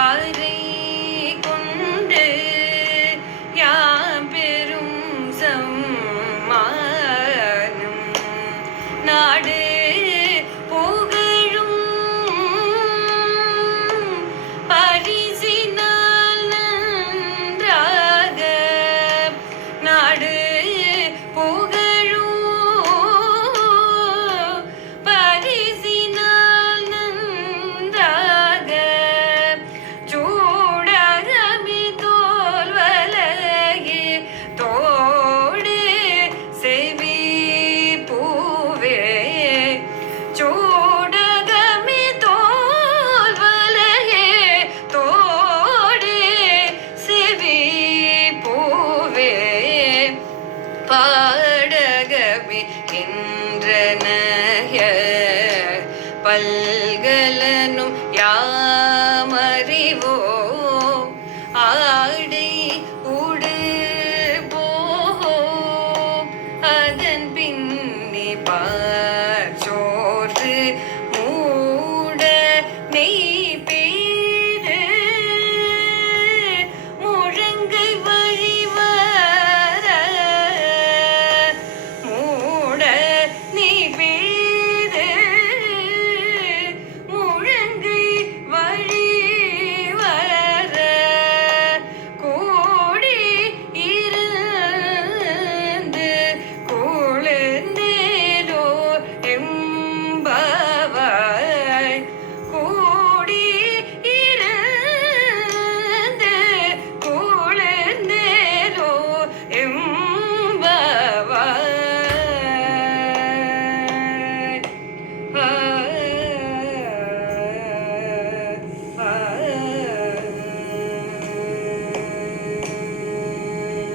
வருகை கொண்டு யாபெரும் சம்மானும் நாடு பாடகமே என்றனைய பல்கலனும் யாமறிவோ